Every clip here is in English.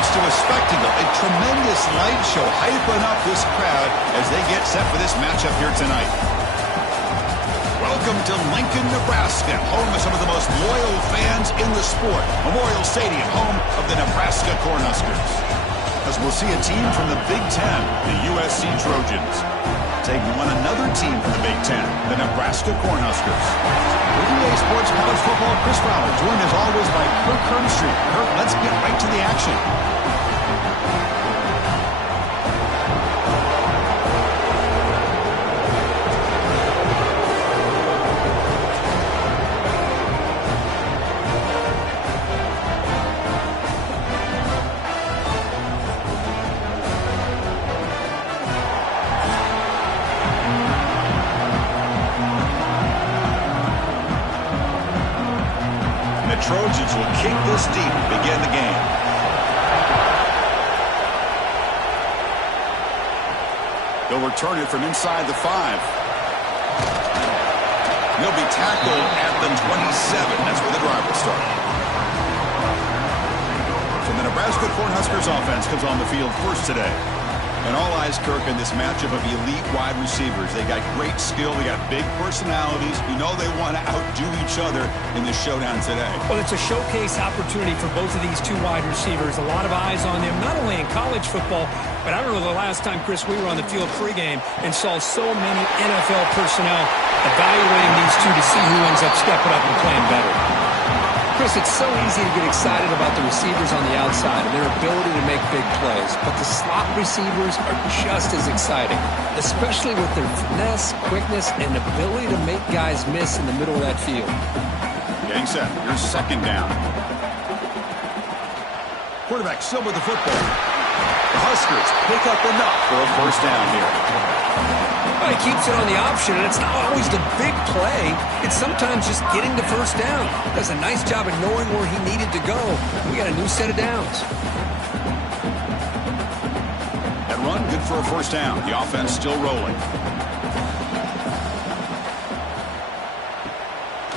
folks, to a spectacle, a tremendous light show hyping up this crowd as they get set for this matchup here tonight. Welcome to Lincoln, Nebraska, home of some of the most loyal fans in the sport. Memorial Stadium, home of the Nebraska Cornhuskers. As we'll see a team from the Big Ten, the USC Trojans, taking on another team from the Big Ten, the Nebraska Cornhuskers. With EA Sports College Football, Chris Fowler, joined as always by Kirk Hermstreet. Kirk, let's get right to the action. Trojans will kick this deep to begin the game. They'll return it from inside the 5. He'll be tackled at the 27. That's where the drive will start. So the Nebraska Cornhuskers offense comes on the field first today. And all eyes, Kirk, in this matchup of elite wide receivers. They got great skill. They got big personalities. You know they want to outdo each other in this showdown today. Well, it's a showcase opportunity for both of these two wide receivers. A lot of eyes on them, not only in college football, but I remember the last time, Chris, we were on the field pregame and saw so many NFL personnel evaluating these two to see who ends up stepping up and playing better. Chris, it's so easy to get excited about the receivers on the outside and their ability to make big plays, but the slot receivers are just as exciting, especially with their finesse, quickness, and ability to make guys miss in the middle of that field. Getting set. Here's second down. Quarterback still with the football. The Huskers pick up enough for a first down here. Well, he keeps it on the option, and it's not always the big play. It's sometimes just getting the first down. Does a nice job of knowing where he needed to go. We got a new set of downs. That run, good for a first down. The offense still rolling.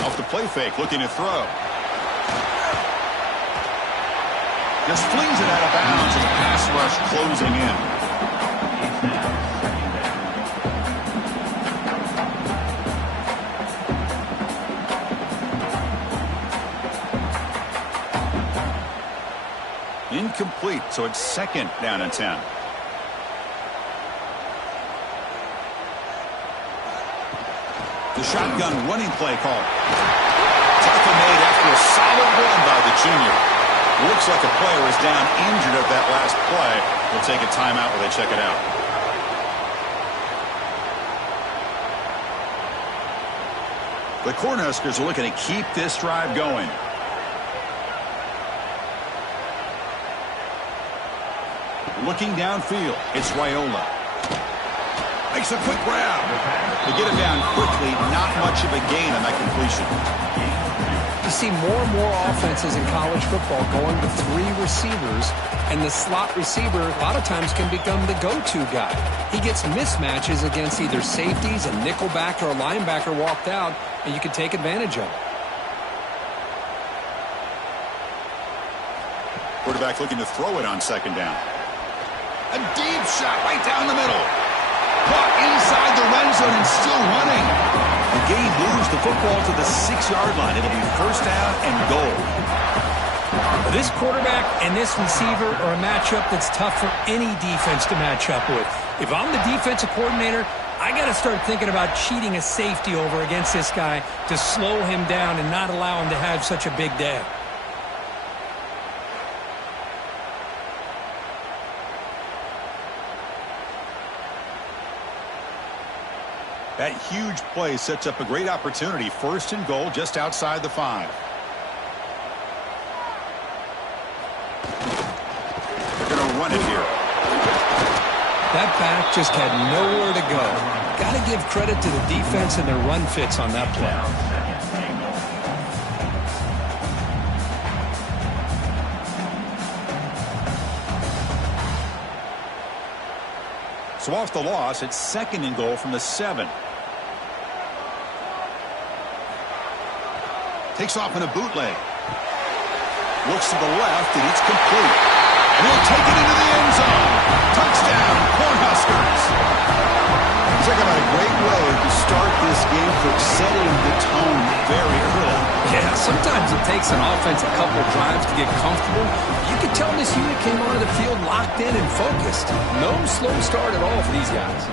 Off the play fake, looking to throw. Just flings it out of bounds, and the pass rush closing in. Incomplete, so it's second down and 10. The shotgun running play call. Tackle made after a solid run by the junior. Looks like a player is down injured at that last play. We'll take a timeout while they check it out. The Cornhuskers are looking to keep this drive going. Looking downfield, it's Raiola. Makes a quick grab. They get him down quickly, not much of a gain on that completion. You see more and more offenses in college football going with 3 receivers, and the slot receiver a lot of times can become the go-to guy. He gets mismatches against either safeties, a nickelbacker, or a linebacker walked out, and you can take advantage of it. Quarterback looking to throw it on second down. A deep shot right down the middle. Caught inside the end zone and still running. The game moves the football to the 6-yard line. It'll be first down and goal. This quarterback and this receiver are a matchup that's tough for any defense to match up with. If I'm the defensive coordinator, I got to start thinking about cheating a safety over against this guy to slow him down and not allow him to have such a big day. That huge play sets up a great opportunity. First and goal just outside the 5. They're going to run it here. That back just had nowhere to go. Got to give credit to the defense and their run fits on that play. So off the loss, it's second and goal from the 7. Takes off in a bootleg. Looks to the left, and it's complete. And he'll take it into the end zone. Touchdown, Cornhuskers. Talk about a great way to start this game for setting the tone very early. Yeah, sometimes it takes an offense a couple of drives to get comfortable. You can tell this unit came onto the field locked in and focused. No slow start at all for these guys.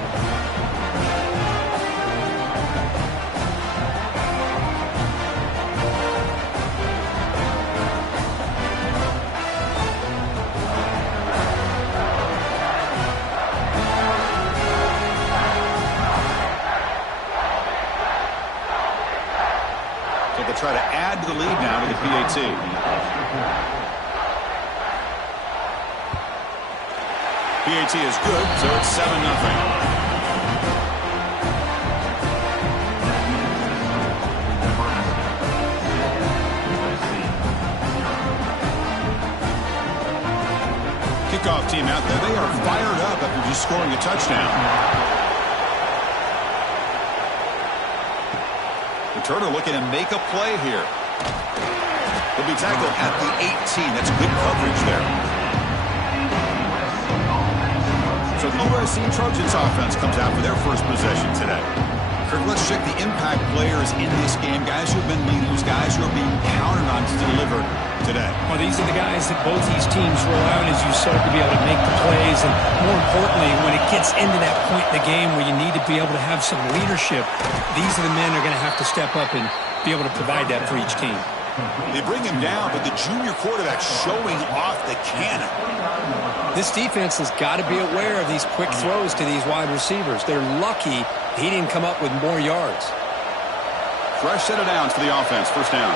They'll try to add to the lead now to the PAT. PAT is good, so it's 7-0. Kickoff team out there. They are fired up after just scoring a touchdown. Returner looking to make a play here. He'll be tackled at the 18. That's good coverage there. So the USC Trojans offense comes out for their first possession today. Kirk, let's check the impact players in this game. Guys who have been leaders, guys who are being counted on to deliver today. Well, these are the guys that both these teams rely on, as you said, to be able to make the plays. And more importantly, when it gets into that point in the game where you need to be able to have some leadership, these are the men who are going to have to step up and be able to provide that for each team. They bring him down, but the junior quarterback showing off the cannon. This defense has got to be aware of these quick throws to these wide receivers. They're lucky he didn't come up with more yards. Fresh set of downs for the offense. First down.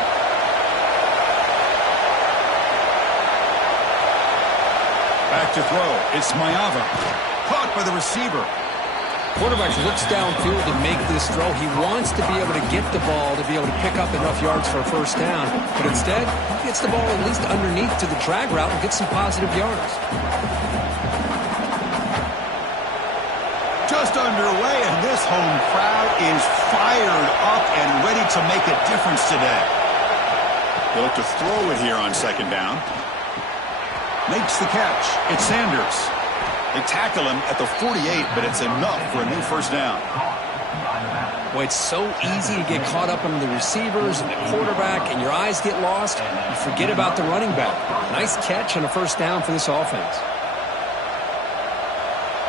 Back to throw. It's Mayava. Caught by the receiver. Quarterback looks downfield to make this throw. He wants to be able to get the ball to be able to pick up enough yards for a first down. But instead, he gets the ball at least underneath to the drag route and gets some positive yards. Just underway, and this home crowd is fired up and ready to make a difference today. They look to throw it here on second down. Makes the catch. It's Sanders. They tackle him at the 48, but it's enough for a new first down. Boy, it's so easy to get caught up in the receivers and the quarterback, and your eyes get lost. You forget about the running back. Nice catch and a first down for this offense.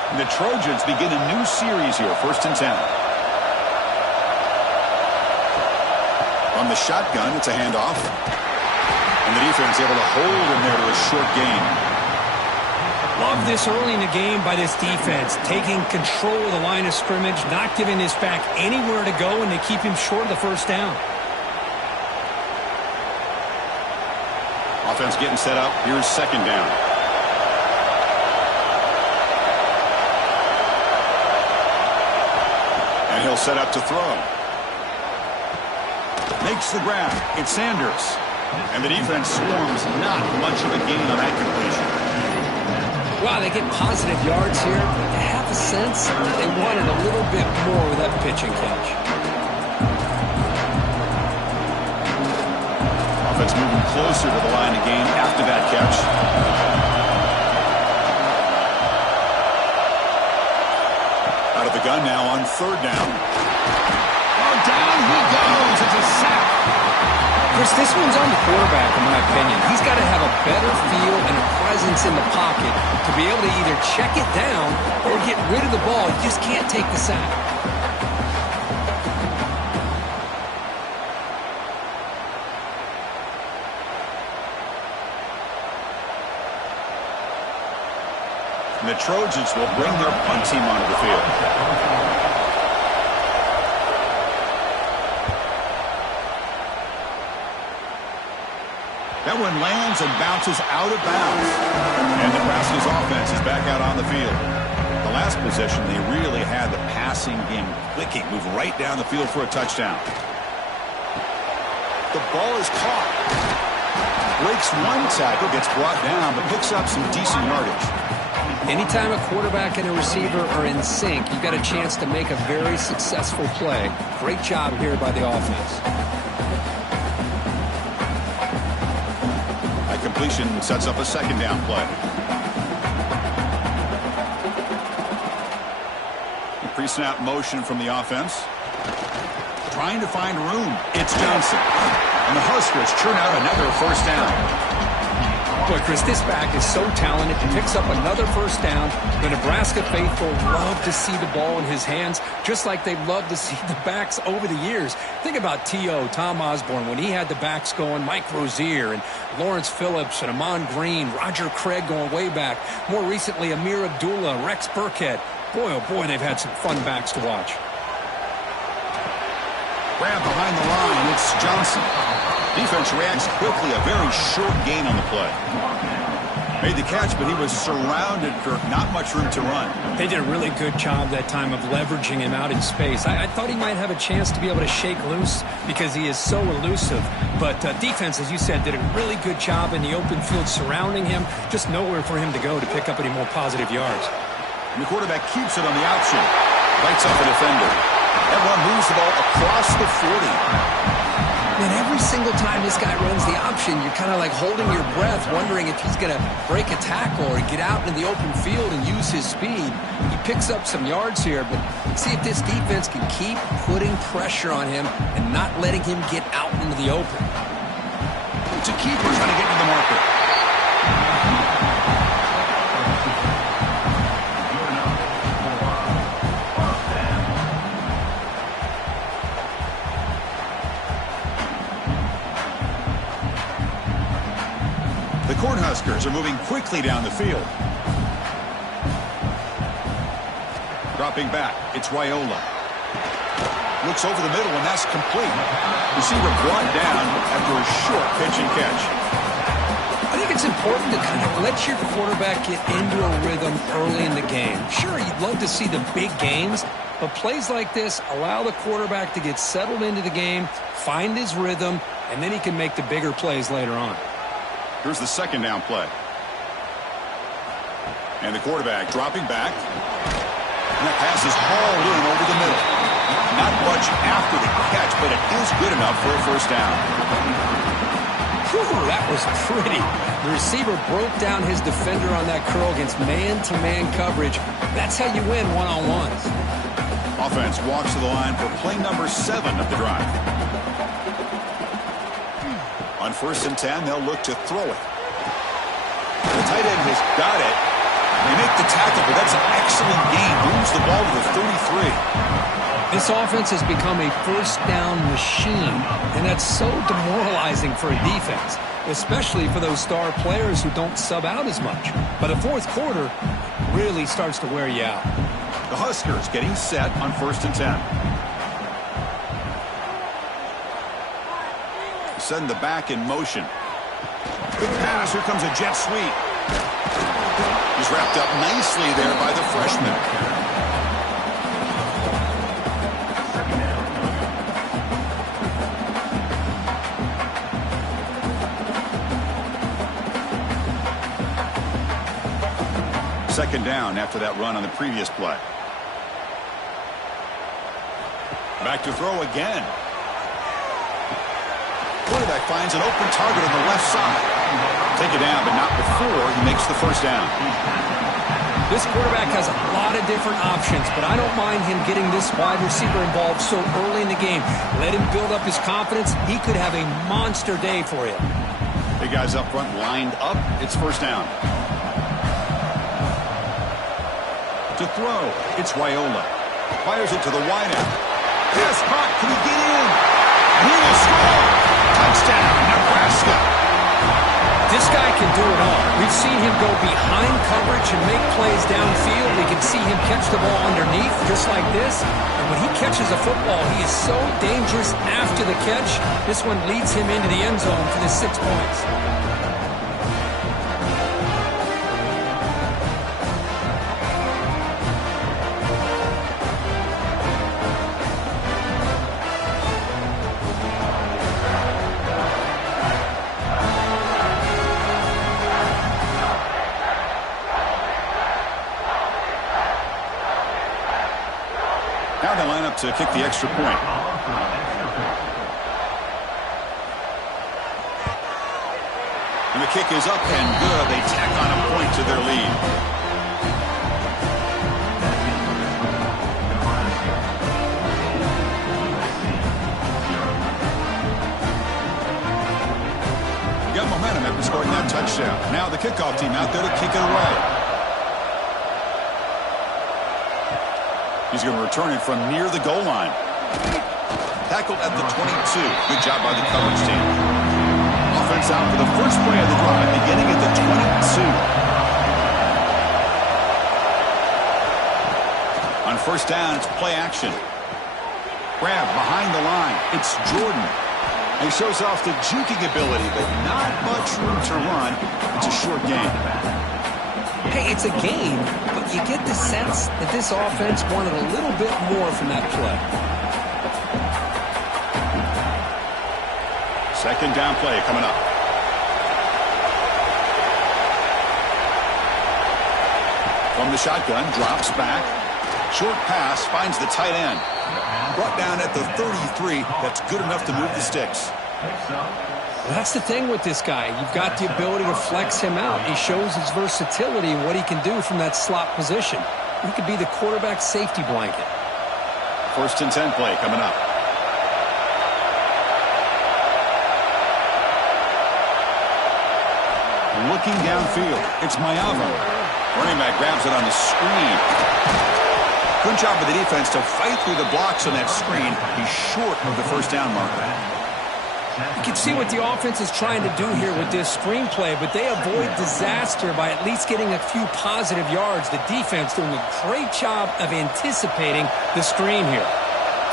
And the Trojans begin a new series here, 1st and 10. On the shotgun, it's a handoff. And the defense able to hold him there to a short gain. Love this early in the game by this defense, taking control of the line of scrimmage, not giving this back anywhere to go, and they keep him short of the first down. Offense getting set up. Here's second down. And he'll set up to throw. Makes the grab. It's Sanders. And the defense swarms. Not much of a gain on that completion. Wow, they get positive yards here. I have a sense that they wanted a little bit more with that pitch and catch. Offense moving closer to the line of game after that catch. Out of the gun now on third down. Oh, down he goes. It's a sack. Chris, this one's on the quarterback, in my opinion. He's got to have a better feel and a presence in the pocket to be able to either check it down or get rid of the ball. You just can't take the sack. And the Trojans will bring their punt team onto the field. That one lands and bounces out of bounds. And Nebraska's offense is back out on the field. The last possession, they really had the passing game clicking. Move right down the field for a touchdown. The ball is caught. Breaks one tackle, gets brought down, but picks up some decent yardage. Anytime a quarterback and a receiver are in sync, you've got a chance to make a very successful play. Great job here by the offense. Completion sets up a second down play. Pre-snap motion from the offense. Trying to find room. It's Johnson. And the Huskers churn out another first down. Boy, Chris, this back is so talented. He picks up another first down. The Nebraska faithful love to see the ball in his hands, just like they love to see the backs over the years. Think about T.O., Tom Osborne, when he had the backs going, Mike Rozier and Lawrence Phillips and Amon Green, Roger Craig going way back. More recently, Amir Abdullah, Rex Burkhead. Boy, oh boy, they've had some fun backs to watch. Grab behind the line, it's Johnson. Defense reacts quickly, a very short gain on the play. Made the catch, but he was surrounded, Kirk. Not much room to run. They did a really good job that time of leveraging him out in space. I thought he might have a chance to be able to shake loose because he is so elusive. But defense, as you said, did a really good job in the open field surrounding him. Just nowhere for him to go to pick up any more positive yards. And the quarterback keeps it on the option. Bites off a defender. Everyone moves the ball across the 40. And every single time this guy runs the option, you're kind of like holding your breath, wondering if he's going to break a tackle or get out in the open field and use his speed. He picks up some yards here, but see if this defense can keep putting pressure on him and not letting him get out into the open. It's a keeper trying to get to the marker. The Cornhuskers are moving quickly down the field. Dropping back, it's Raiola. Looks over the middle, and that's complete. Receiver brought down after a short pitch and catch. I think it's important to kind of let your quarterback get into a rhythm early in the game. Sure, you'd love to see the big games, but plays like this allow the quarterback to get settled into the game, find his rhythm, and then he can make the bigger plays later on. Here's the second down play. And the quarterback dropping back. And that pass is hauled in over the middle. Not much after the catch, but it is good enough for a first down. Whew, that was pretty. The receiver broke down his defender on that curl against man-to-man coverage. That's how you win one-on-ones. Offense walks to the line for play number 7 of the drive. On 1st and 10, they'll look to throw it. The tight end has got it. They make the tackle, but that's an excellent gain. Moves the ball to the 33. This offense has become a first down machine, and that's so demoralizing for a defense, especially for those star players who don't sub out as much. By the fourth quarter, really starts to wear you out. The Huskers getting set on 1st and 10. Send the back in motion. Good pass. Here comes a jet sweep. He's wrapped up nicely there by the freshman. Second down after that run on the previous play. Back to throw again. Quarterback finds an open target on the left side. Take it down, but not before he makes the first down. This quarterback has a lot of different options, but I don't mind him getting this wide receiver involved so early in the game. Let him build up his confidence. He could have a monster day for you. Big guys up front lined up. It's first down. To throw, it's Raiola. Fires it to the wideout. Pass caught. Can he get in? And he will score. Touchdown, Nebraska. This guy can do it all. We've seen him go behind coverage and make plays downfield. We can see him catch the ball underneath just like this. And when he catches a football, he is so dangerous after the catch. This one leads him into the end zone for the 6 points. Now they line up to kick the extra point. And the kick is up and good. They tack on a point to their lead. kickoff team out there to kick it away. He's going to return it from near the goal line. Tackled at the 22. Good job by the coverage team. Offense out for the first play of the drive, beginning at the 22. On first down, it's play action. Grab behind the line. It's Jordan. He shows off the juking ability, but not much room to run. It's a short game. Hey, it's a game, but you get the sense that this offense wanted a little bit more from that play. Second down play coming up. From the shotgun, drops back. Short pass, finds the tight end. Brought down at the 33. That's good enough to move the sticks. Well, that's the thing with this guy. You've got the ability to flex him out. He shows his versatility and what he can do from that slot position. He could be the quarterback safety blanket. First and 10 play coming up. Looking downfield, it's Ncaa. Running back grabs it on the screen. Good job of the defense to fight through the blocks on that screen. He's short of the first down marker. You can see what the offense is trying to do here with this screenplay, but they avoid disaster by at least getting a few positive yards. The defense doing a great job of anticipating the screen here.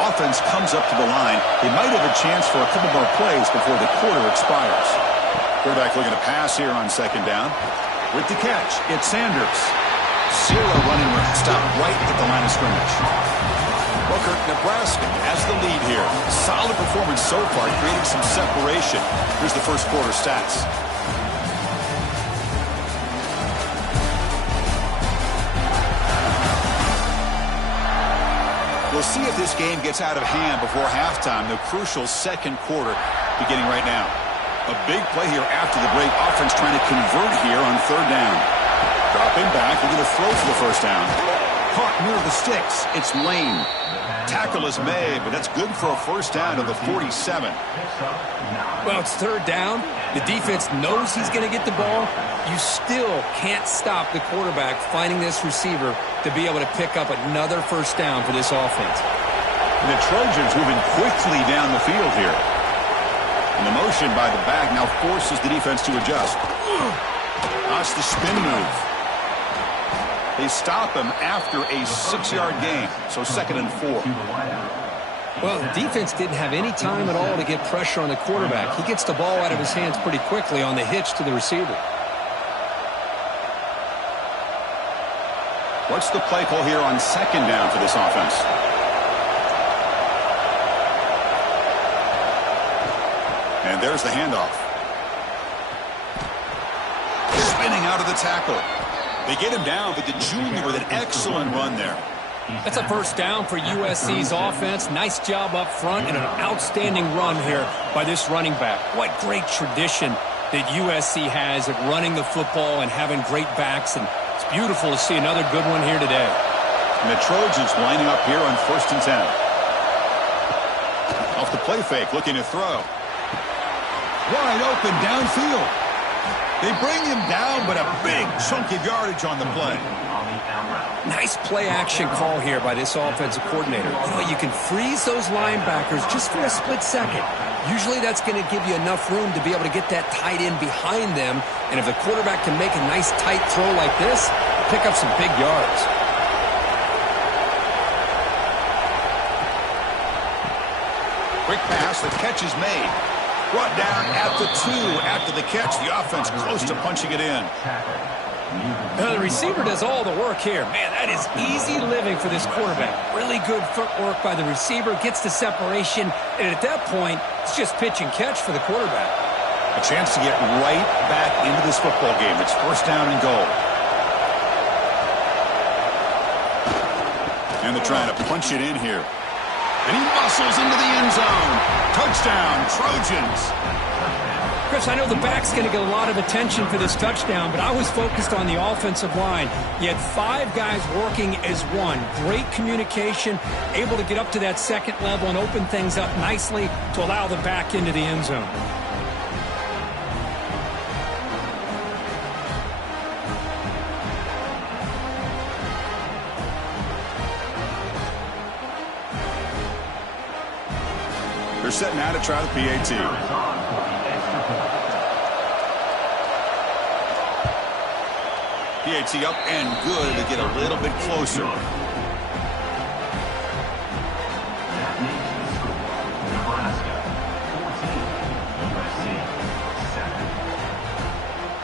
Offense comes up to the line. They might have a chance for a couple more plays before the quarter expires. Quarterback looking to pass here on second down. With the catch, it's Sanders. Zero running room. Stop right at the line of scrimmage. Booker, Nebraska has the lead here. Solid performance so far, creating some separation. Here's the first quarter stats. We'll see if this game gets out of hand before halftime. The crucial second quarter beginning right now. A big play here after the break. Offense trying to convert here on third down. Dropping back, looking to throw for the first down. Caught near the sticks. It's Lane. Tackle is made, but that's good for a first down to the 47. Well, it's third down. The defense knows he's going to get the ball. You still can't stop the quarterback finding this receiver to be able to pick up another first down for this offense. And the Trojans moving quickly down the field here. And the motion by the back now forces the defense to adjust. That's the spin move. They stop him after a 6-yard gain, so second and 4. Well, the defense didn't have any time at all to get pressure on the quarterback. He gets the ball out of his hands pretty quickly on the hitch to the receiver. What's the play call here on second down for this offense? And there's the handoff. Spinning out of the tackle. They get him down, but the junior with an excellent run there. That's a first down for USC's offense. Nice job up front and an outstanding run here by this running back. What great tradition that USC has at running the football and having great backs, and it's beautiful to see another good one here today. And the Trojans lining up here on first and 10. Off the play fake, looking to throw. Wide open downfield. They bring him down, but a big chunk of yardage on the play. Nice play action call here by this offensive coordinator. You know, you can freeze those linebackers just for a split second. Usually that's going to give you enough room to be able to get that tight end behind them. And if the quarterback can make a nice tight throw like this, pick up some big yards. Quick pass, the catch is made. Brought down at the 2 after the catch. The offense close to punching it in. Now the receiver does all the work here. Man, that is easy living for this quarterback. Really good footwork by the receiver. Gets the separation. And at that point, it's just pitch and catch for the quarterback. A chance to get right back into this football game. It's first down and goal. And they're trying to punch it in here. And he muscles into the end zone. Touchdown, Trojans. Chris, I know the back's going to get a lot of attention for this touchdown, but I was focused on the offensive line. You had 5 guys working as one. Great communication, able to get up to that second level and open things up nicely to allow the back into the end zone. set now to try the PAT. PAT up and good to get a little bit closer.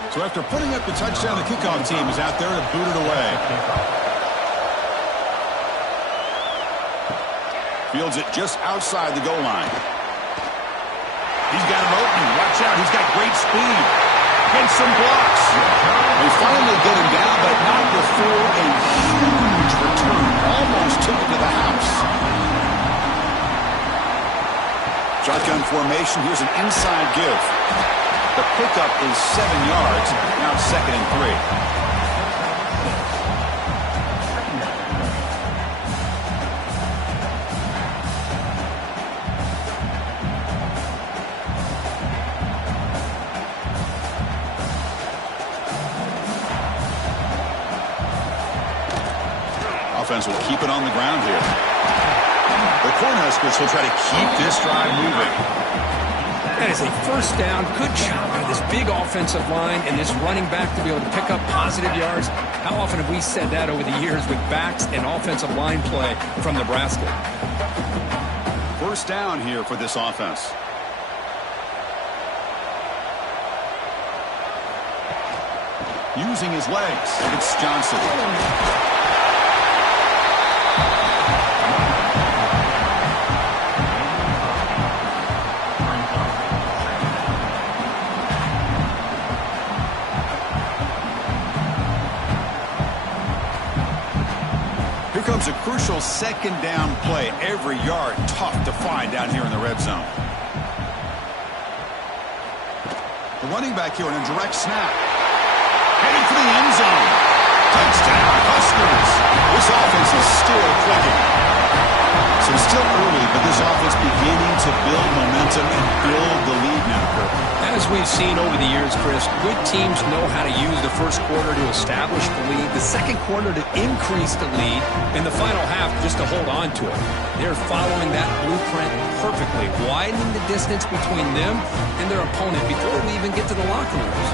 So after putting up the touchdown, the kickoff team is out there to boot it away. Fields it just outside the goal line. He's got him open. Watch out. He's got great speed. And some blocks. They finally get him down, but not before a huge return. Almost took it to the house. Shotgun formation. Here's an inside give. The pickup is 7 yards. Now it's 2nd and 3. Offense will keep it on the ground here. The Cornhuskers will try to keep this drive moving. That is a first down. Good job by this big offensive line and this running back to be able to pick up positive yards. How often have we said that over the years with backs and offensive line play from Nebraska? First down here for this offense. Using his legs, it's Johnson. Comes a crucial 2nd down play. Every yard tough to find down here in the red zone. The running back here in a direct snap. Heading for the end zone. Touchdown, Huskers. This offense is still clicking. So it's still early, but this offense beginning to build momentum and build the lead now, Kirk. As we've seen over the years, Chris, good teams know how to use the first quarter to establish the lead, the second quarter to increase the lead, and the final half just to hold on to it. They're following that blueprint perfectly, widening the distance between them and their opponent before we even get to the locker rooms.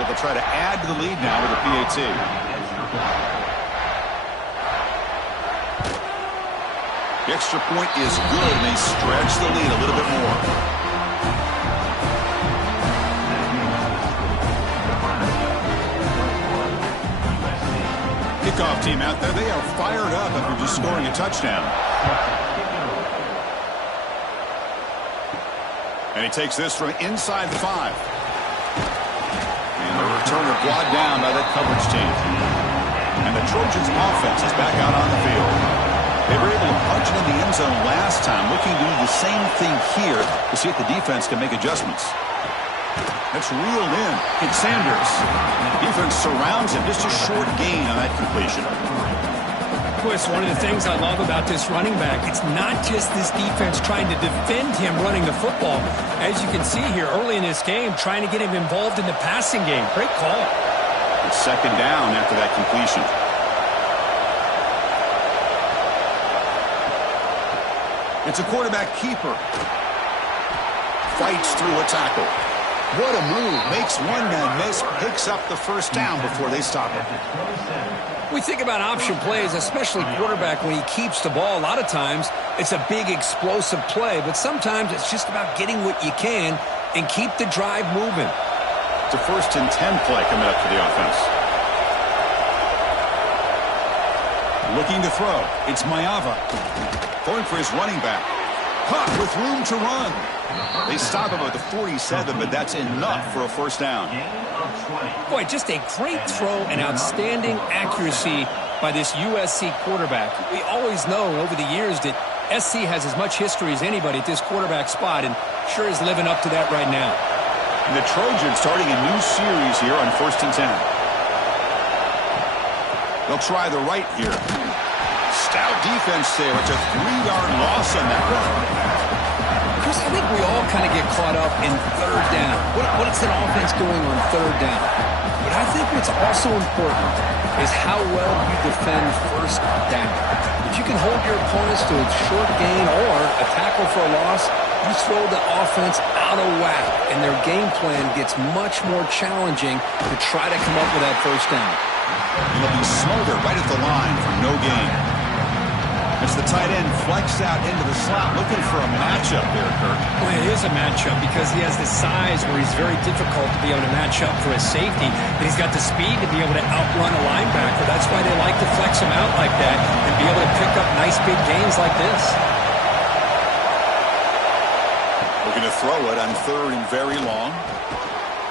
So they'll try to add to the lead now with a PAT. The extra point is good, and they stretch the lead a little bit more. Kickoff team out there. They are fired up after just scoring a touchdown. And he takes this from inside the 5. And the returner brought down by that coverage team. And the Trojans offense is back out on the field. They were able to punch it in the end zone last time, looking to do the same thing here to see if the defense can make adjustments. That's reeled in. It's Sanders. Defense surrounds him. Just a short gain on that completion. Chris, one of the things I love about this running back, it's not just this defense trying to defend him running the football. As you can see here early in this game, trying to get him involved in the passing game. Great call. It's 2nd down after that completion. It's a quarterback keeper. Fights through a tackle. What a move. Makes one man miss. Picks up the first down before they stop it. We think about option plays, especially quarterback when he keeps the ball. A lot of times it's a big explosive play, but sometimes it's just about getting what you can and keep the drive moving. It's a 1st and 10 play coming up for the offense. Looking to throw. It's Ncaa. Going for his running back. Caught with room to run. They stop him at the 47, but that's enough for a first down. Boy, just a great throw and outstanding accuracy by this USC quarterback. We always know over the years that SC has as much history as anybody at this quarterback spot, and sure is living up to that right now. And the Trojans starting a new series here on 1st and 10. They'll try the right here. Stout defense there. It's a 3-yard loss on that run. Chris, I think we all kind of get caught up in third down. What is an offense doing on third down? But I think what's also important is how well you defend first down. If you can hold your opponents to a short gain or a tackle for a loss, you throw the offense out of whack, and their game plan gets much more challenging to try to come up with that first down. He'll be smothered right at the line for no gain. As the tight end flexed out into the slot, looking for a matchup there, Kirk. Well, it is a matchup because he has the size where he's very difficult to be able to match up for his safety. And he's got the speed to be able to outrun a linebacker. That's why they like to flex him out like that and be able to pick up nice big gains like this. Looking to throw it on third and very long.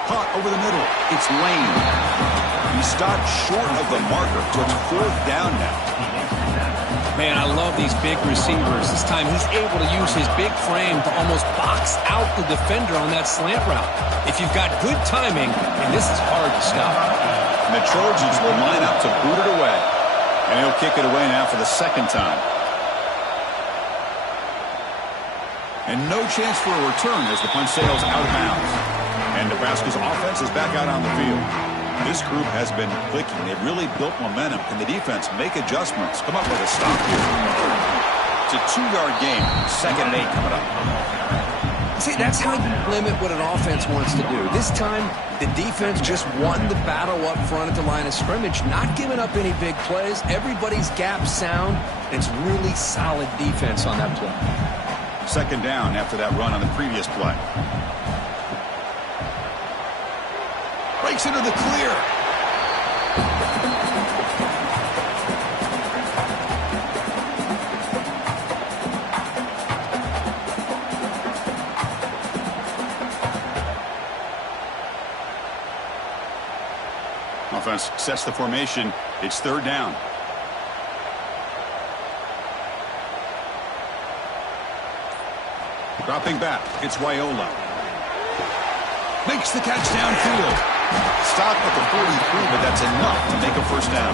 Caught over the middle. It's Lane. He stopped short of the marker, so it's fourth down now. Man, I love these big receivers. This time he's able to use his big frame to almost box out the defender on that slant route. If you've got good timing, and this is hard to stop. And the Trojans will line up to boot it away. And he'll kick it away now for the second time. And no chance for a return as the punt sails out of bounds. And Nebraska's offense is back out on the field. This group has been clicking. They've really built momentum. Can the defense make adjustments? Come up with a stop here. It's a 2-yard game. 2nd and 8 coming up. See, that's how you limit what an offense wants to do. This time, the defense just won the battle up front at the line of scrimmage, not giving up any big plays. Everybody's gap sound. It's really solid defense on that play. 2nd down after that run on the previous play. Breaks into the clear. Offense sets the formation. It's 3rd down. Dropping back. It's Wyola. Makes the catch downfield. Stop at the 43, but that's enough to make a first down.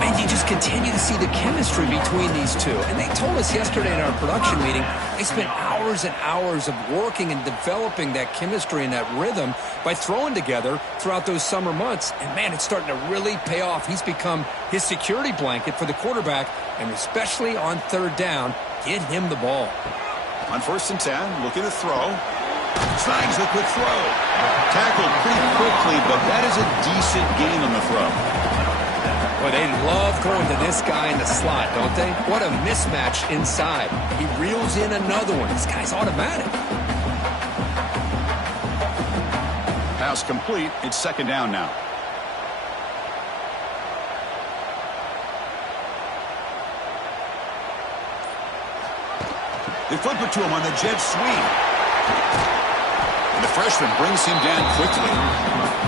Man, you just continue to see the chemistry between these two. And they told us yesterday in our production meeting, they spent hours and hours of working and developing that chemistry and that rhythm by throwing together throughout those summer months. And, man, it's starting to really pay off. He's become his security blanket for the quarterback, and especially on 3rd down, get him the ball. On 1st and 10, looking to throw. Snags the quick throw. Tackled pretty quickly, but that is a decent gain on the throw. Well, they love going to this guy in the slot, don't they? What a mismatch inside. He reels in another one. This guy's automatic. Pass complete. It's 2nd down now. They flip it to him on the jet sweep. And the freshman brings him down quickly.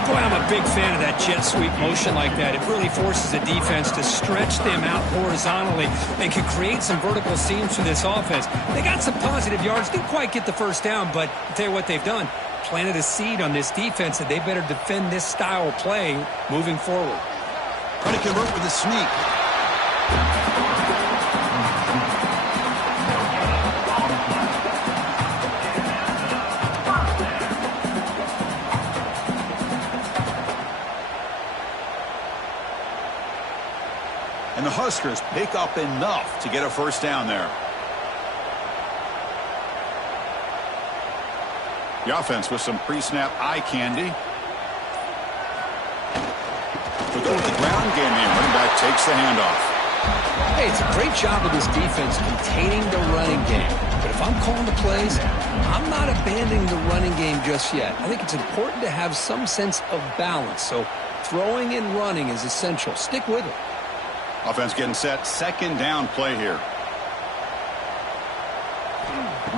Boy, I'm a big fan of that jet sweep motion like that. It really forces the defense to stretch them out horizontally and can create some vertical seams for this offense. They got some positive yards. Didn't quite get the first down, but I'll tell you what they've done. Planted a seed on this defense that they better defend this style of play moving forward. Trying to convert with a sneak. And the Huskers pick up enough to get a first down there. The offense with some pre-snap eye candy. To go with the ground game here. Running back takes the handoff. Hey, it's a great job of this defense containing the running game. But if I'm calling the plays, I'm not abandoning the running game just yet. I think it's important to have some sense of balance. So throwing and running is essential. Stick with it. Offense getting set. 2nd down play here.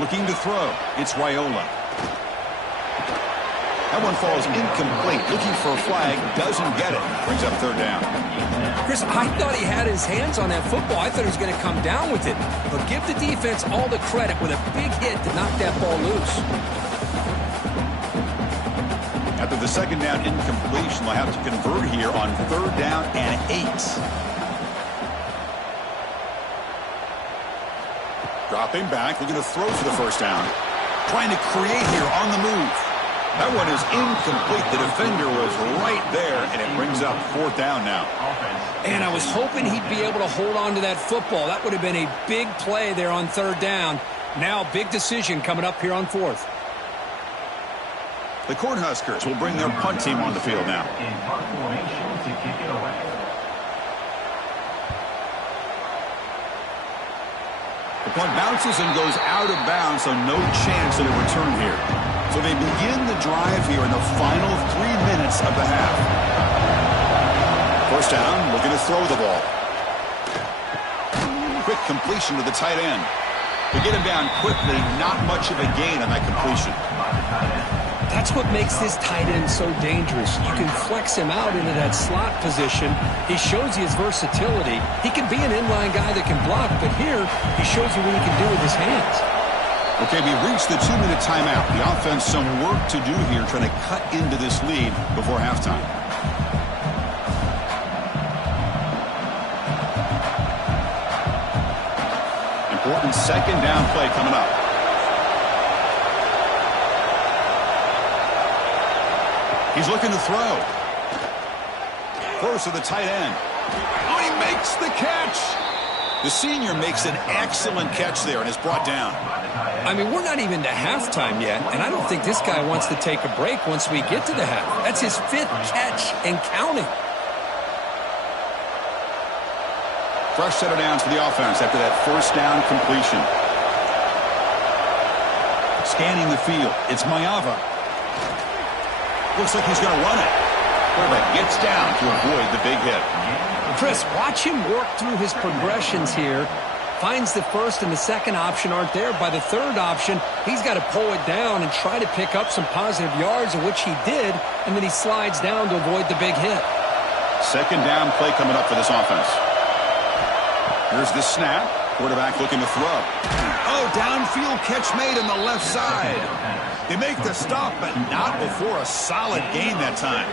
Looking to throw. It's Wyola. That one falls incomplete. Looking for a flag. Doesn't get it. Brings up 3rd down. Chris, I thought he had his hands on that football. I thought he was going to come down with it. But give the defense all the credit with a big hit to knock that ball loose. After the 2nd down incompletion, they'll have to convert here on 3rd down and 8. Dropping back, looking to throw for the first down. Trying to create here on the move. That one is incomplete. The defender was right there, and it brings up fourth down now. And I was hoping he'd be able to hold on to that football. That would have been a big play there on third down. Now, big decision coming up here on fourth. The Cornhuskers will bring their punt team on the field now. In punt formation to kick it away. The punt bounces and goes out of bounds, so no chance at a return here. So they begin the drive here in the final 3 minutes of the half. First down, looking to throw the ball. Quick completion to the tight end. They get him down quickly, not much of a gain on that completion. That's what makes this tight end so dangerous. You can flex him out into that slot position. He shows you his versatility. He can be an inline guy that can block, but here he shows you what he can do with his hands. Okay, we've reached the 2-minute timeout. The offense some work to do here, trying to cut into this lead before halftime. Important second down play coming up. He's looking to throw. Close to the tight end. Oh, he makes the catch. The senior makes an excellent catch there and is brought down. I mean, we're not even to halftime yet, and I don't think this guy wants to take a break once we get to the half. That's his 5th catch and counting. Fresh set of downs for the offense after that first down completion. Scanning the field. It's Mayava. Looks like he's going to run it. Quarterback gets down to avoid the big hit. Chris, watch him work through his progressions here. Finds the first and the second option aren't there. By the third option, he's got to pull it down and try to pick up some positive yards, of which he did, and then he slides down to avoid the big hit. Second down play coming up for this offense. Here's the snap. Quarterback looking to throw. Oh, downfield catch made on the left side. They make the stop, but not before a solid gain that time.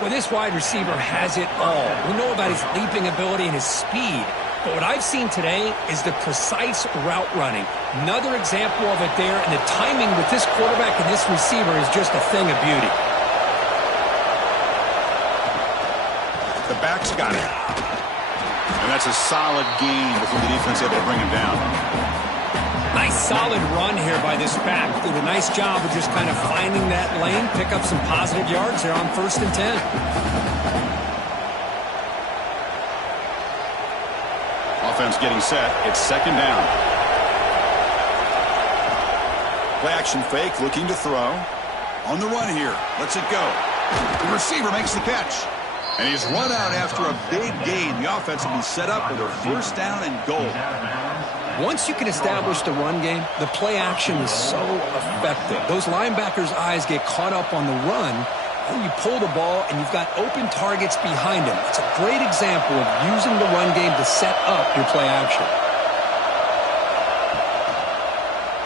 Well, this wide receiver has it all. We know about his leaping ability and his speed. But what I've seen today is the precise route running. Another example of it there, and the timing with this quarterback and this receiver is just a thing of beauty. The back's got it. And that's a solid gain before the defense able to bring him down. Nice solid run here by this back. Did a nice job of just kind of finding that lane, pick up some positive yards there on 1st and 10. Offense getting set. It's second down. Play action fake, looking to throw. On the run here. Lets it go. The receiver makes the catch. And he's run out after a big gain. The offense will be set up with a first down and goal. Once you can establish the run game, the play action is so effective. Those linebackers' eyes get caught up on the run, and you pull the ball, and you've got open targets behind him. It's a great example of using the run game to set up your play action.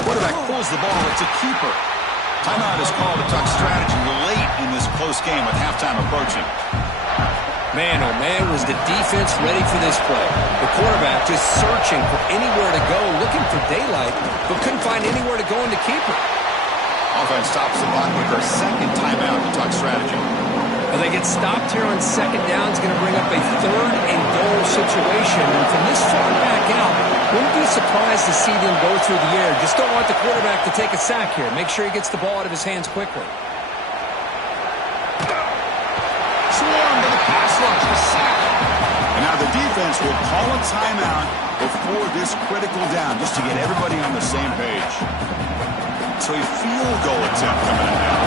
Quarterback pulls the ball. It's a keeper. Timeout is called to talk strategy late in this close game with halftime approaching. Man, oh man, was the defense ready for this play. The quarterback just searching for anywhere to go, looking for daylight, but couldn't find anywhere to go in to keep it. Offense stops the clock with their second timeout to talk strategy. Well, they get stopped here on second down. It's going to bring up a 3rd and goal situation. And from this far back out, wouldn't be surprised to see them go through the air. Just don't want the quarterback to take a sack here. Make sure he gets the ball out of his hands quickly. And now the defense will call a timeout before this critical down, just to get everybody on the same page. So a field goal attempt coming in now.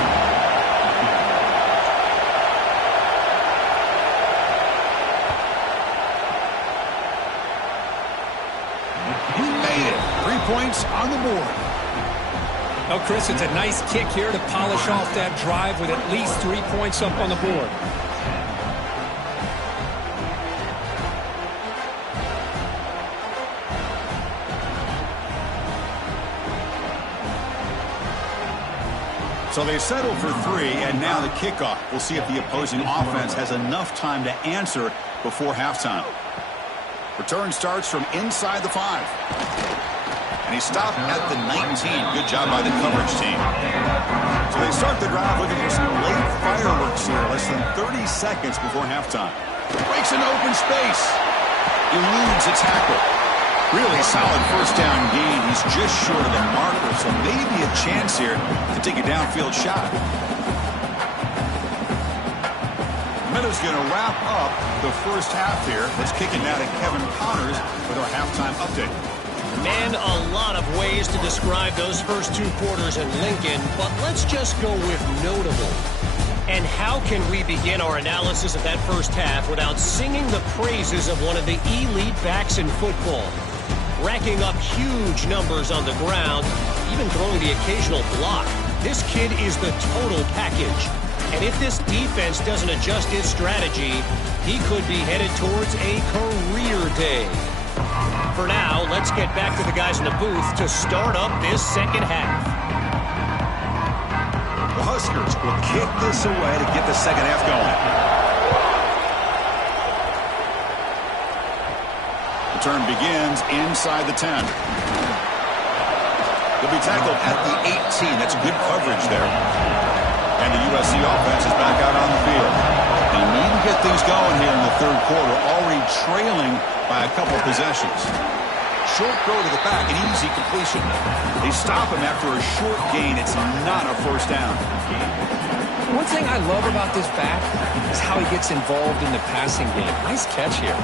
He made it. 3 points on the board. Oh, Chris, it's a nice kick here to polish off that drive with at least 3 points up on the board. So they settle for 3, and now the kickoff. We'll see if the opposing offense has enough time to answer before halftime. Return starts from inside the 5. And he stopped at the 19. Good job by the coverage team. So they start the drive looking for some late fireworks here. Less than 30 seconds before halftime. Breaks an open space. Eludes a tackle. Really solid first down gain. He's just short of the marker, so maybe a chance here to take a downfield shot. Minutes going to wrap up the first half here. Let's kick it now to Kevin Connors with our halftime update. Man, a lot of ways to describe those first 2 quarters in Lincoln, but let's just go with notable. And how can we begin our analysis of that first half without singing the praises of one of the elite backs in football? Racking up huge numbers on the ground, even throwing the occasional block. This kid is the total package. And if this defense doesn't adjust its strategy, he could be headed towards a career day. For now, let's get back to the guys in the booth to start up this second half. The Huskers will kick this away to get the second half going. The turn begins inside the 10. He'll be tackled at the 18. That's good coverage there. And the USC offense is back out on the field. They need to get things going here in the third quarter, already trailing by a couple possessions. Short throw to the back, an easy completion. They stop him after a short gain. It's not a first down. One thing I love about this back is how he gets involved in the passing game. Nice catch here.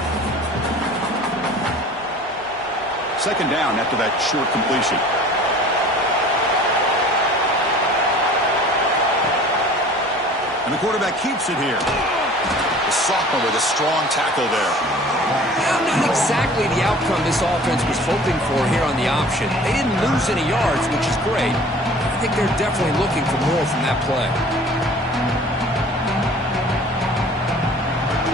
Second down after that short completion. And the quarterback keeps it here. The sophomore with a strong tackle there. Not exactly the outcome this offense was hoping for here on the option. They didn't lose any yards, which is great. I think they're definitely looking for more from that play.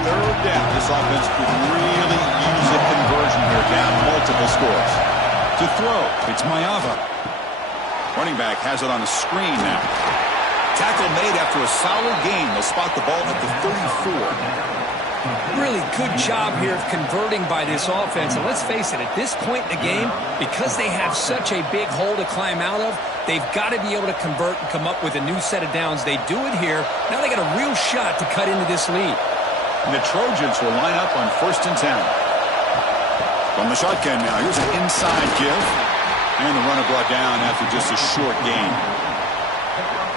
Third down. This offense could really use a conversion here, down multiple scores. To throw, it's Ncaa. Running back has it on the screen now. Tackle made after a solid gain. They'll spot the ball at the 34. Really good job here of converting by this offense. And let's face it, at this point in the game, because they have such a big hole to climb out of, they've got to be able to convert and come up with a new set of downs. They do it here. Now they got a real shot to cut into this lead. And the Trojans will line up on 1st and 10. From the shotgun now, here's an inside give. And the runner brought down after just a short gain.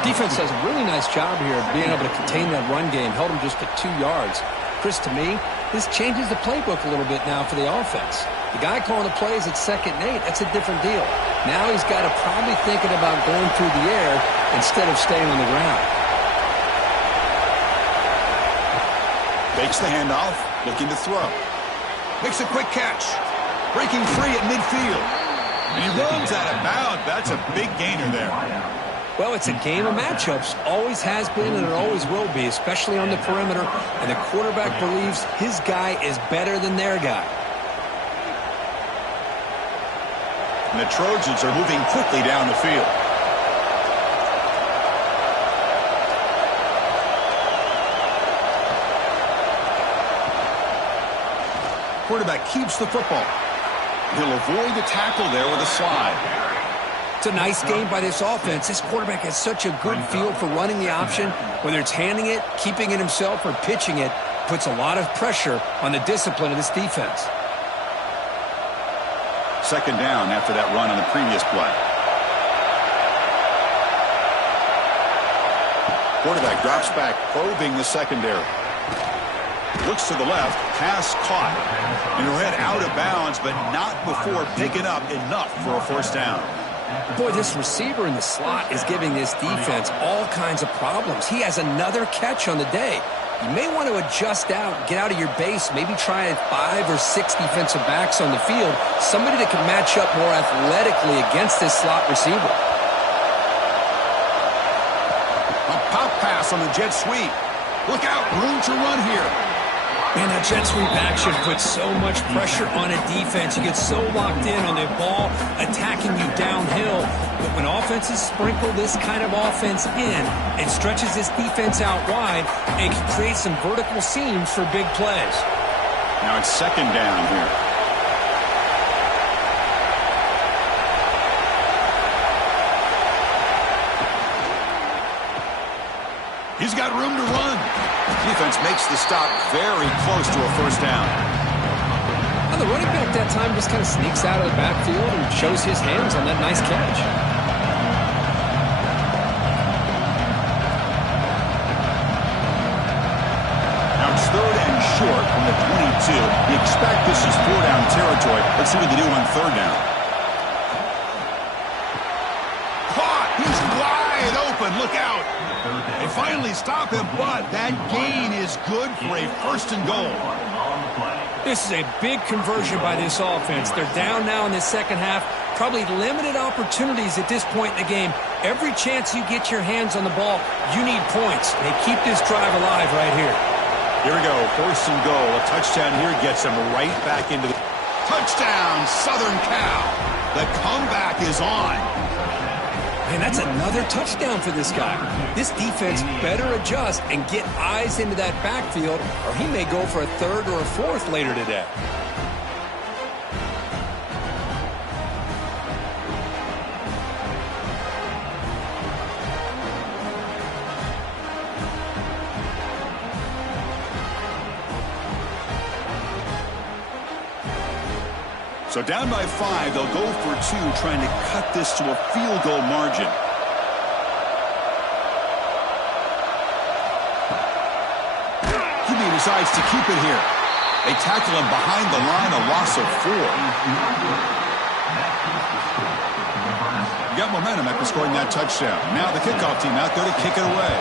Defense does a really nice job here of being able to contain that run game. Held them just to 2 yards. Chris, to me, this changes the playbook a little bit now for the offense. The guy calling the plays at 2nd and 8, that's a different deal. Now he's got to probably thinking about going through the air instead of staying on the ground. Fakes the handoff, looking to throw. Makes a quick catch. Breaking free at midfield. And he runs out of bounds. That's a big gainer there. Well, it's a game of matchups. Always has been and it always will be, especially on the perimeter. And the quarterback believes his guy is better than their guy. And the Trojans are moving quickly down the field. Quarterback keeps the football. He'll avoid the tackle there with a slide. It's a nice game by this offense. This quarterback has such a good feel for running the option. Whether it's handing it, keeping it himself, or pitching it, puts a lot of pressure on the discipline of this defense. Second down after that run on the previous play. Quarterback drops back, probing the secondary. Looks to the left, pass caught. And he'll head out of bounds, but not before picking up enough for a first down. Boy, this receiver in the slot is giving this defense all kinds of problems. He has another catch on the day. You may want to adjust out, get out of your base, maybe try 5 or 6 defensive backs on the field, somebody that can match up more athletically against this slot receiver. A pop pass on the jet sweep. Look out, room to run here. Man, that jet sweep action puts so much pressure on a defense. You get so locked in on the ball attacking you downhill. But when offenses sprinkle this kind of offense in, it stretches this defense out wide and can create some vertical seams for big plays. Now it's second down here. He's got room to run. Defense makes the stop very close to a first down. Now the running back that time just kind of sneaks out of the backfield and shows his hands on that nice catch. Now it's 3rd and short from the 22. You expect this is 4-down territory. Let's see what they do on 3rd down. Caught! He's wide open. Look out! They finally stop him, but that gain is good for a 1st and goal. This is a big conversion by this offense. They're down now in the second half. Probably limited opportunities at this point in the game. Every chance you get your hands on the ball, you need points. They keep this drive alive right here. Here we go, 1st and goal. A touchdown here gets them right back into the... Touchdown, Southern Cal. The comeback is on. And that's another touchdown for this guy. This defense better adjust and get eyes into that backfield, or he may go for a 3rd or a 4th later today. So down by 5, they'll go for 2, trying to cut this to a field goal margin. QB decides to keep it here. They tackle him behind the line, a loss of 4. You got momentum after scoring that touchdown. Now the kickoff team out there to kick it away.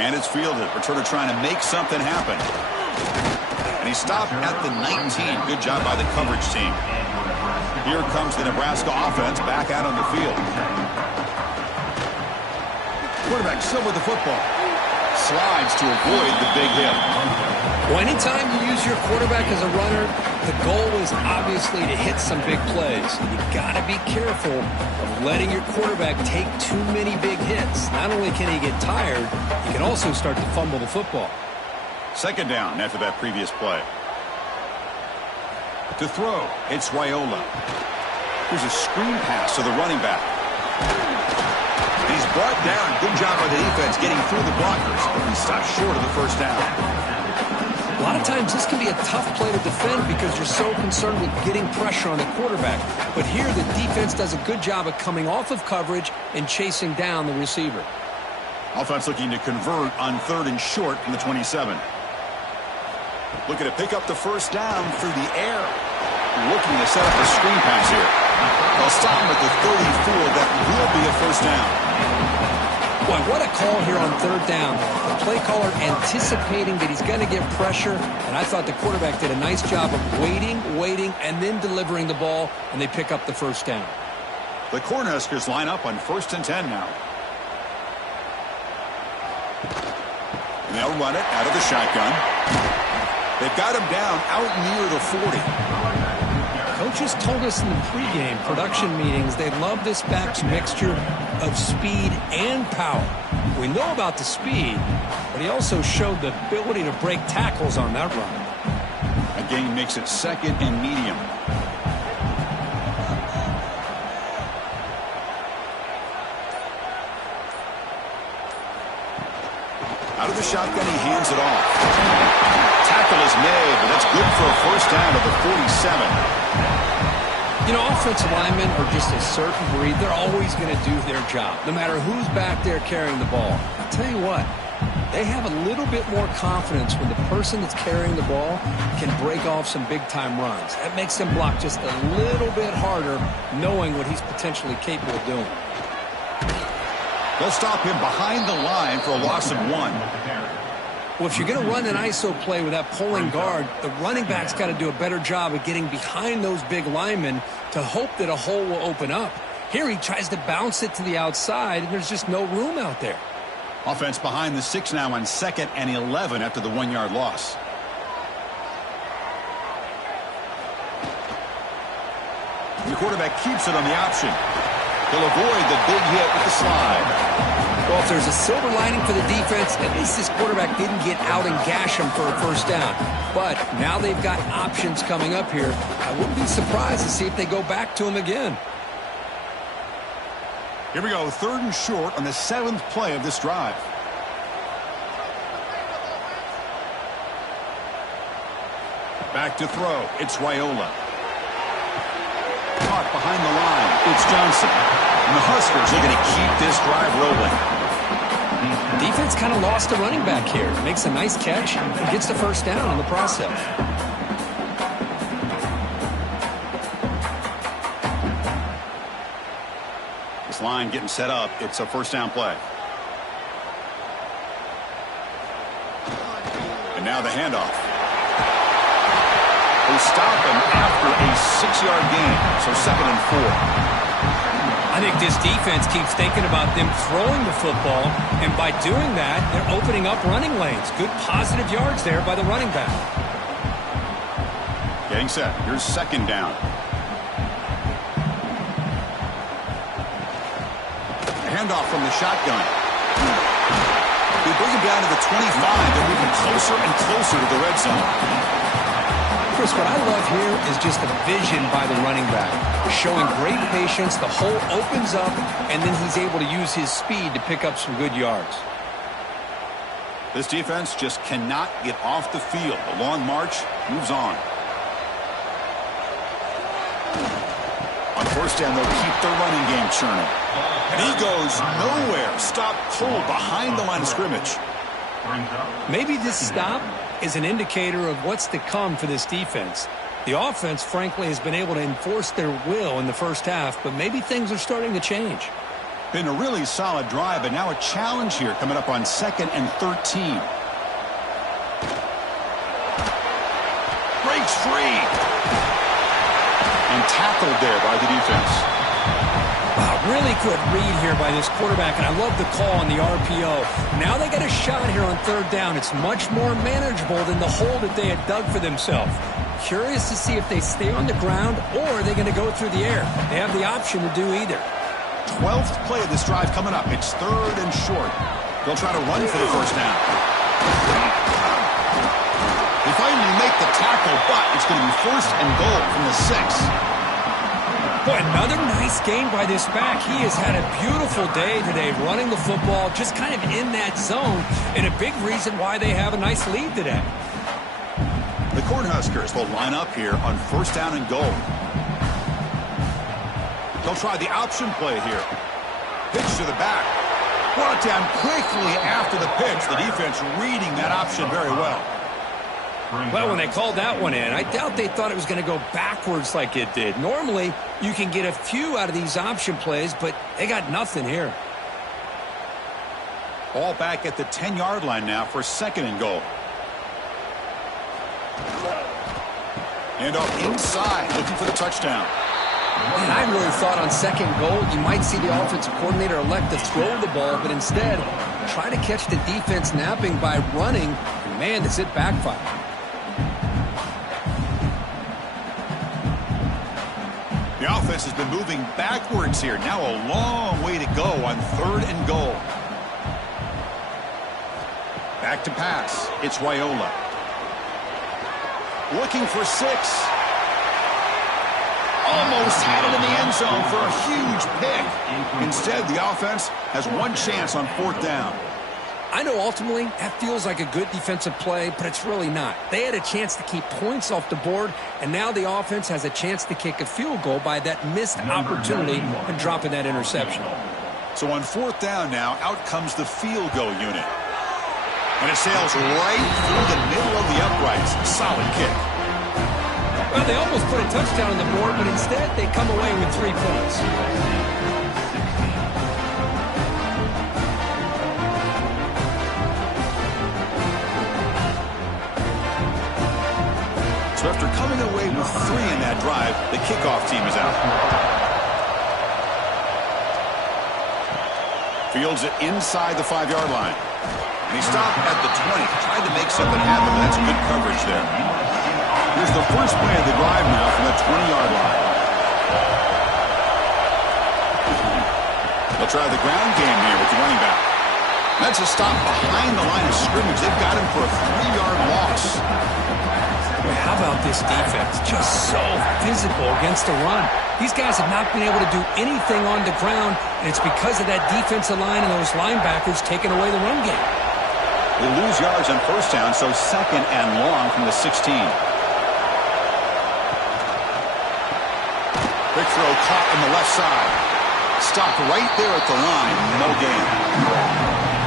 And it's fielded. Returner trying to make something happen. And he stopped at the 19. Good job by the coverage team. Here comes the Nebraska offense back out on the field. Quarterback still with the football. Slides to avoid the big hit. Well, anytime you use your quarterback as a runner, the goal is obviously to hit some big plays. You've got to be careful of letting your quarterback take too many big hits. Not only can he get tired, he can also start to fumble the football. 2nd down after that previous play. To throw, it's Raiola. Here's a screen pass to the running back. He's brought down. Good job by the defense getting through the blockers. But he stopped short of the 1st down. A lot of times this can be a tough play to defend because you're so concerned with getting pressure on the quarterback. But here the defense does a good job of coming off of coverage and chasing down the receiver. Offense looking to convert on 3rd and short from the 27. Looking to pick up the 1st down through the air. Looking to set up a screen pass here. They'll stop him at the 34. That will be a 1st down. Boy, what a call here on 3rd down. The play caller anticipating that he's going to get pressure, and I thought the quarterback did a nice job of waiting, and then delivering the ball, and they pick up the 1st down. The Cornhuskers line up on 1st and 10 now. And they'll run it out of the shotgun. They've got him down out near the 40. Coaches told us in the pregame production meetings they love this back's mixture of speed and power. We know about the speed, but he also showed the ability to break tackles on that run. That gain makes it 2nd and medium. Out of the shotgun, he hands it off. Tackle is made, but that's good for a 1st down to the 47. You know, offensive linemen are just a certain breed. They're always going to do their job, no matter who's back there carrying the ball. I'll tell you what, they have a little bit more confidence when the person that's carrying the ball can break off some big-time runs. That makes them block just a little bit harder, knowing what he's potentially capable of doing. They'll stop him behind the line for a loss of 1. Well, if you're going to run an ISO play with that pulling guard, the running back's got to do a better job of getting behind those big linemen to hope that a hole will open up. Here he tries to bounce it to the outside, and there's just no room out there. Offense behind the 6 now on 2nd and 11 after the 1-yard loss. The quarterback keeps it on the option. He'll avoid the big hit with the slide. Well, if there's a silver lining for the defense, at least this quarterback didn't get out and gash him for a 1st down. But now they've got options coming up here. I wouldn't be surprised to see if they go back to him again. Here we go, 3rd and short on the 7th play of this drive. Back to throw. It's Raiola. Caught behind the line. It's Johnson. And the Huskers are going to keep this drive rolling. Defense kind of lost a running back here. Makes a nice catch and gets the first down in the process. This line getting set up. It's a first down play. And now the handoff. They stop him after a 6-yard gain, so 2nd and 4. I think this defense keeps thinking about them throwing the football, and by doing that, they're opening up running lanes. Good positive yards there by the running back. Getting set. Here's 2nd down. Handoff from the shotgun. They bring him down to the 25. They're moving closer and closer to the red zone. Chris, what I love here is just the vision by the running back. Showing great patience, the hole opens up, and then he's able to use his speed to pick up some good yards. This defense just cannot get off the field. The long march moves on. On first down, they'll keep the running game churning. And he goes nowhere. Stop cold behind the line of scrimmage. Maybe this stop is an indicator of what's to come for this defense. The offense, frankly, has been able to enforce their will in the first half, but maybe things are starting to change. Been a really solid drive, but now a challenge here coming up on 2nd and 13. Breaks free. And tackled there by the defense. Wow, really good read here by this quarterback, and I love the call on the RPO. Now they got a shot here on 3rd down. It's much more manageable than the hole that they had dug for themselves. Curious to see if they stay on the ground or are they going to go through the air. They have the option to do either. 12th play of this drive coming up. It's 3rd and short. They'll try to run for the first down. They finally make the tackle, but it's going to be 1st and goal from the 6. Boy, another nice game by this back. He has had a beautiful day today running the football, just kind of in that zone, and a big reason why they have a nice lead today. The Cornhuskers will line up here on 1st down and goal. They'll try the option play here. Pitch to the back. Brought down quickly after the pitch. The defense reading that option very well. Well, when they called that one in, I doubt they thought it was going to go backwards like it did. Normally, you can get a few out of these option plays, but they got nothing here. Ball back at the 10-yard line now for 2nd and goal. And off inside, looking for the touchdown. And I really thought on 2nd goal, you might see the offensive coordinator elect to throw the ball, but instead, try to catch the defense napping by running. And man, does it backfire. The offense has been moving backwards here. Now a long way to go on 3rd and goal. Back to pass. It's Raiola. Looking for 6. Almost had it in the end zone for a huge pick. Instead, the offense has one chance on 4th down. I know ultimately that feels like a good defensive play, but it's really not. They had a chance to keep points off the board, and now the offense has a chance to kick a field goal by that missed opportunity and dropping that interception. So on 4th down now, out comes the field goal unit. And it sails right through the middle of the uprights. Solid kick. Well, they almost put a touchdown on the board, but instead they come away with 3 points. So after coming away with 3 in that drive, the kickoff team is out. Fields it inside the 5-yard line. And he stopped at the 20. Tried to make something happen, but that's good coverage there. Here's the first play of the drive now from the 20-yard line. They'll try the ground game here with the running back. That's a stop behind the line of scrimmage. They've got him for a 3-yard loss. Boy, how about this defense? Just so physical against the run. These guys have not been able to do anything on the ground, and it's because of that defensive line and those linebackers taking away the run game. They lose yards on first down, so second and long from the 16. Quick throw caught on the left side. Stopped right there at the line. No gain.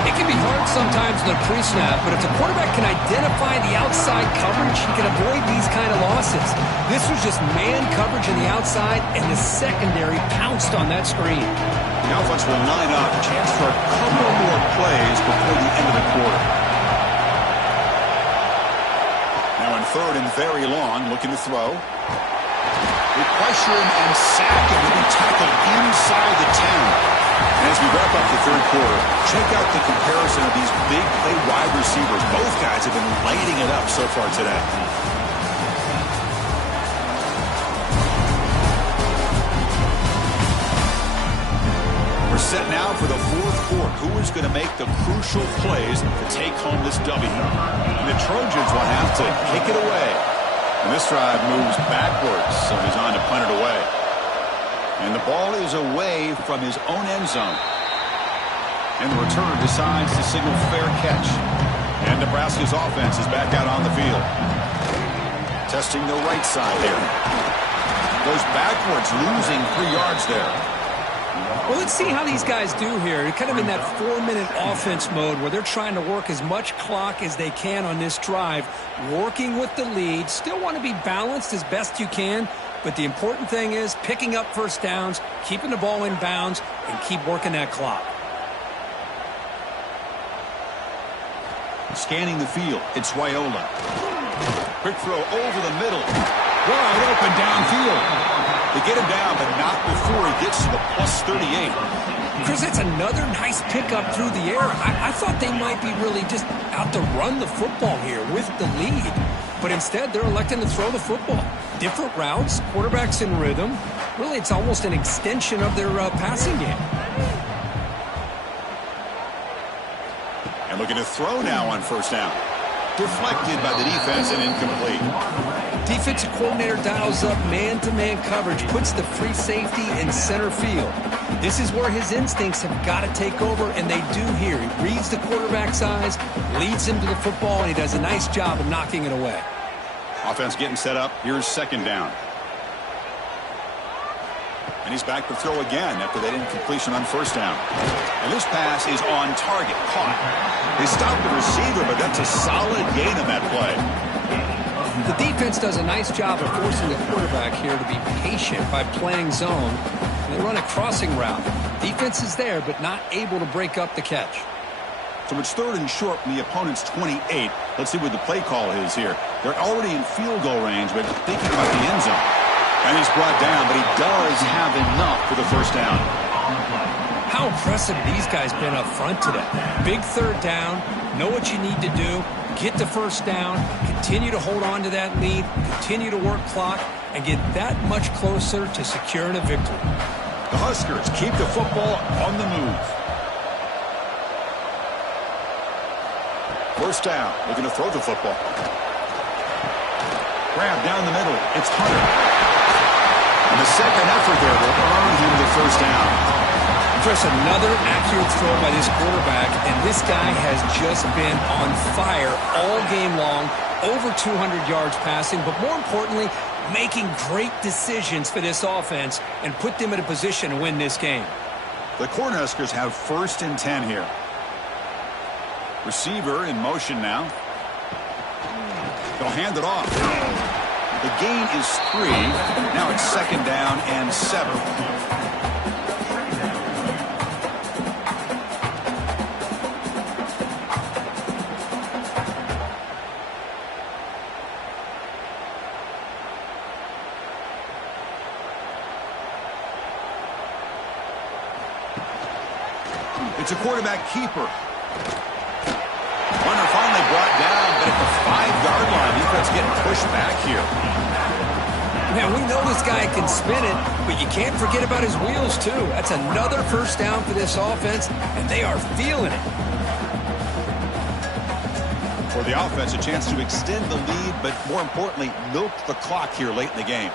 It can be hard sometimes in the pre-snap, but if the quarterback can identify the outside coverage, he can avoid these kind of losses. This was just man coverage on the outside, and the secondary pounced on that screen. The offense will line up. Chance for a couple more plays before the end of the quarter. Now in third and very long, looking to throw. They pressure him and sack him. He'll be tackled inside the 10. And as we wrap up the third quarter, check out the comparison of these big play wide receivers. Both guys have been lighting it up so far today. We're set now for the fourth quarter. Who is going to make the crucial plays to take home this W? And the Trojans will have to kick it away. And this drive moves backwards, so he's on to punt it away. And the ball is away from his own end zone. And the returner decides to signal fair catch. And Nebraska's offense is back out on the field. Testing the right side here. Goes backwards, losing 3 yards there. Well, let's see how these guys do here. They're kind of in that 4-minute offense mode where they're trying to work as much clock as they can on this drive, working with the lead. Still want to be balanced as best you can, but the important thing is picking up first downs, keeping the ball in bounds, and keep working that clock. Scanning the field, it's Wyola. Quick throw over the middle. Wide open downfield. They get him down, but not before he gets to the plus 38. Chris, that's another nice pickup through the air. I thought they might be really just out to run the football here with the lead. But instead, they're electing to throw the football. Different routes, quarterbacks in rhythm. Really, it's almost an extension of their passing game. And looking to throw now on first down. Deflected by the defense and incomplete. Defensive coordinator dials up man-to-man coverage, puts the free safety in center field. This is where his instincts have got to take over, and they do here. He reads the quarterback's eyes, leads him to the football, and he does a nice job of knocking it away. Offense getting set up. Here's second down. And he's back to throw again after that incompletion on first down. And this pass is on target, caught. They stopped the receiver, but that's a solid gain on that play. The defense does a nice job of forcing the quarterback here to be patient by playing zone. And they run a crossing route. Defense is there, but not able to break up the catch. So it's third and short from the opponent's 28. Let's see what the play call is here. They're already in field goal range, but thinking about the end zone. And he's brought down, but he does have enough for the first down. How impressive these guys been up front today. Big third down, know what you need to do, get the first down, continue to hold on to that lead, continue to work clock, and get that much closer to securing a victory. The Huskers keep the football on the move. First down, looking to throw the football. Grab down the middle, it's Hunter. And the second effort there will earn him the first down. Chris, another accurate throw by this quarterback, and this guy has just been on fire all game long, over 200 yards passing, but more importantly, making great decisions for this offense and put them in a position to win this game. The Cornhuskers have first and 10 here. Receiver in motion now. They'll hand it off. The gain is 3. Now it's second down and 7. It's a quarterback keeper. Runner finally brought down, but at the 5-yard line, defense getting pushed back here. Now, we know this guy can spin it, but you can't forget about his wheels, too. That's another first down for this offense, and they are feeling it. For the offense, a chance to extend the lead, but more importantly, milk the clock here late in the game.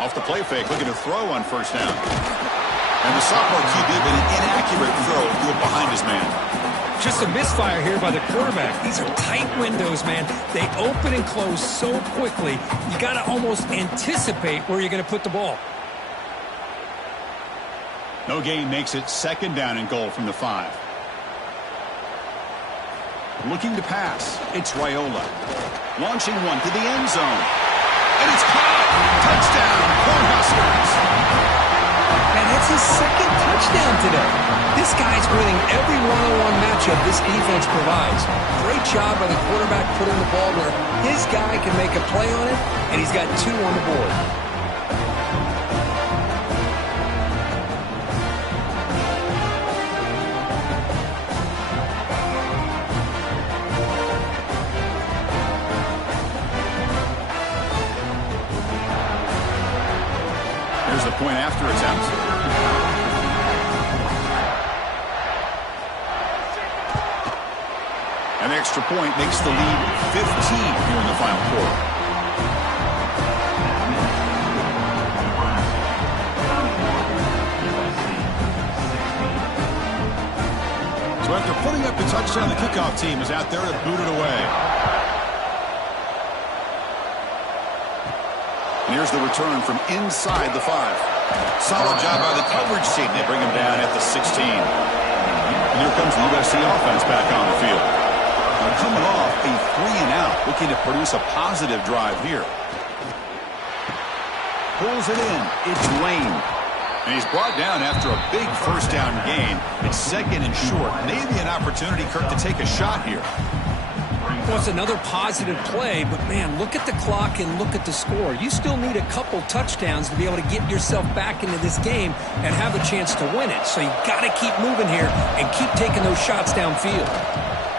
Off the play fake, looking to throw on first down. And the sophomore QB with an inaccurate throw threw it behind his man. Just a misfire here by the quarterback. These are tight windows, man. They open and close so quickly, you got to almost anticipate where you're going to put the ball. No gain makes it second down and goal from the 5. Looking to pass. It's Raiola. Launching one to the end zone. And it's caught. Touchdown, Huskers. And that's his second touchdown today. This guy's winning every one-on-one matchup this defense provides. Great job by the quarterback putting the ball where his guy can make a play on it, and he's got 2 on the board. Here's the point after attempt. An extra point makes the lead 15 here in the final quarter. So after putting up the touchdown, the kickoff team is out there to boot it away. And here's the return from inside the 5. Solid job by the coverage team. They bring him down at the 16. And here comes the USC offense back on the field. Now coming off a 3-and-out, looking to produce a positive drive here. Pulls it in. It's Lane. And he's brought down after a big first down gain. It's second and short. Maybe an opportunity, Kirk, to take a shot here. Well, it's another positive play, but, man, look at the clock and look at the score. You still need a couple touchdowns to be able to get yourself back into this game and have a chance to win it. So you got to keep moving here and keep taking those shots downfield.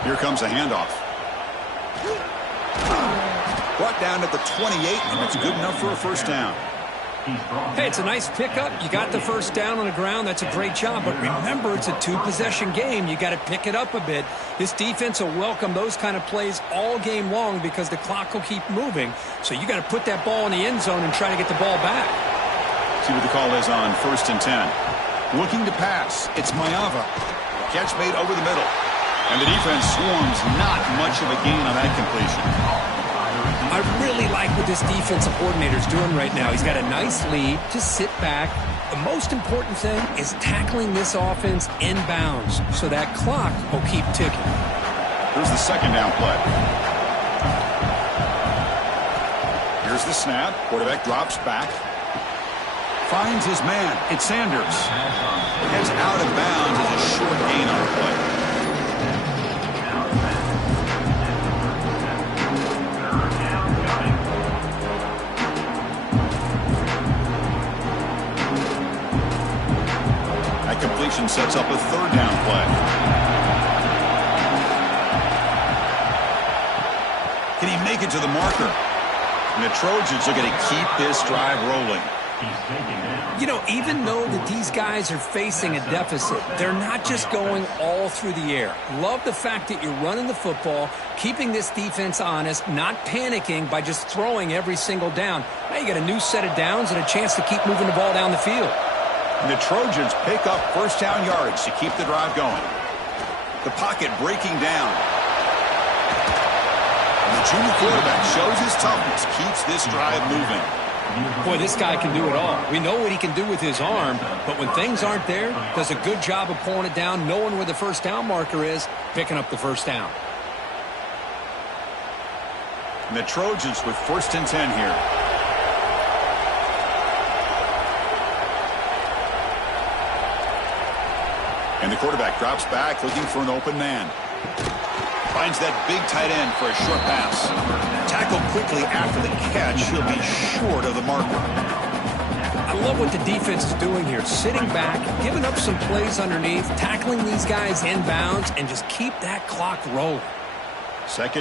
Here comes a handoff. Brought down at the 28, and it's good enough for a first down. Hey, it's a nice pickup. You got the first down on the ground. That's a great job. But remember, it's a 2-possession game. You got to pick it up a bit. This defense will welcome those kind of plays all game long because the clock will keep moving. So you got to put that ball in the end zone and try to get the ball back. See what the call is on 1st and 10. Looking to pass. It's Mayava. Catch made over the middle. And the defense swarms. Not much of a gain on that completion. I really like what this defensive coordinator is doing right now. He's got a nice lead. Just sit back. The most important thing is tackling this offense inbounds so that clock will keep ticking. Here's the second down play. Here's the snap. Quarterback drops back. Finds his man. It's Sanders. Heads out of bounds as a short gain on the play. Completion sets up a third down play. Can he make it to the marker? And the Trojans are going to keep this drive rolling. You know, even though that these guys are facing a deficit, they're not just going all through the air. Love the fact that you're running the football, keeping this defense honest, not panicking by just throwing every single down. Now you got a new set of downs and a chance to keep moving the ball down the field. And the Trojans pick up first down yardage to keep the drive going. The pocket breaking down. And the junior quarterback shows his toughness, keeps this drive moving. Boy, this guy can do it all. We know what he can do with his arm, but when things aren't there, does a good job of pulling it down, knowing where the first down marker is, picking up the first down. And the Trojans with 1st and 10 here. And the quarterback drops back, looking for an open man. Finds that big tight end for a short pass. Tackled quickly after the catch. He'll be short of the marker. I love what the defense is doing here. Sitting back, giving up some plays underneath, tackling these guys inbounds, and just keep that clock rolling. Second.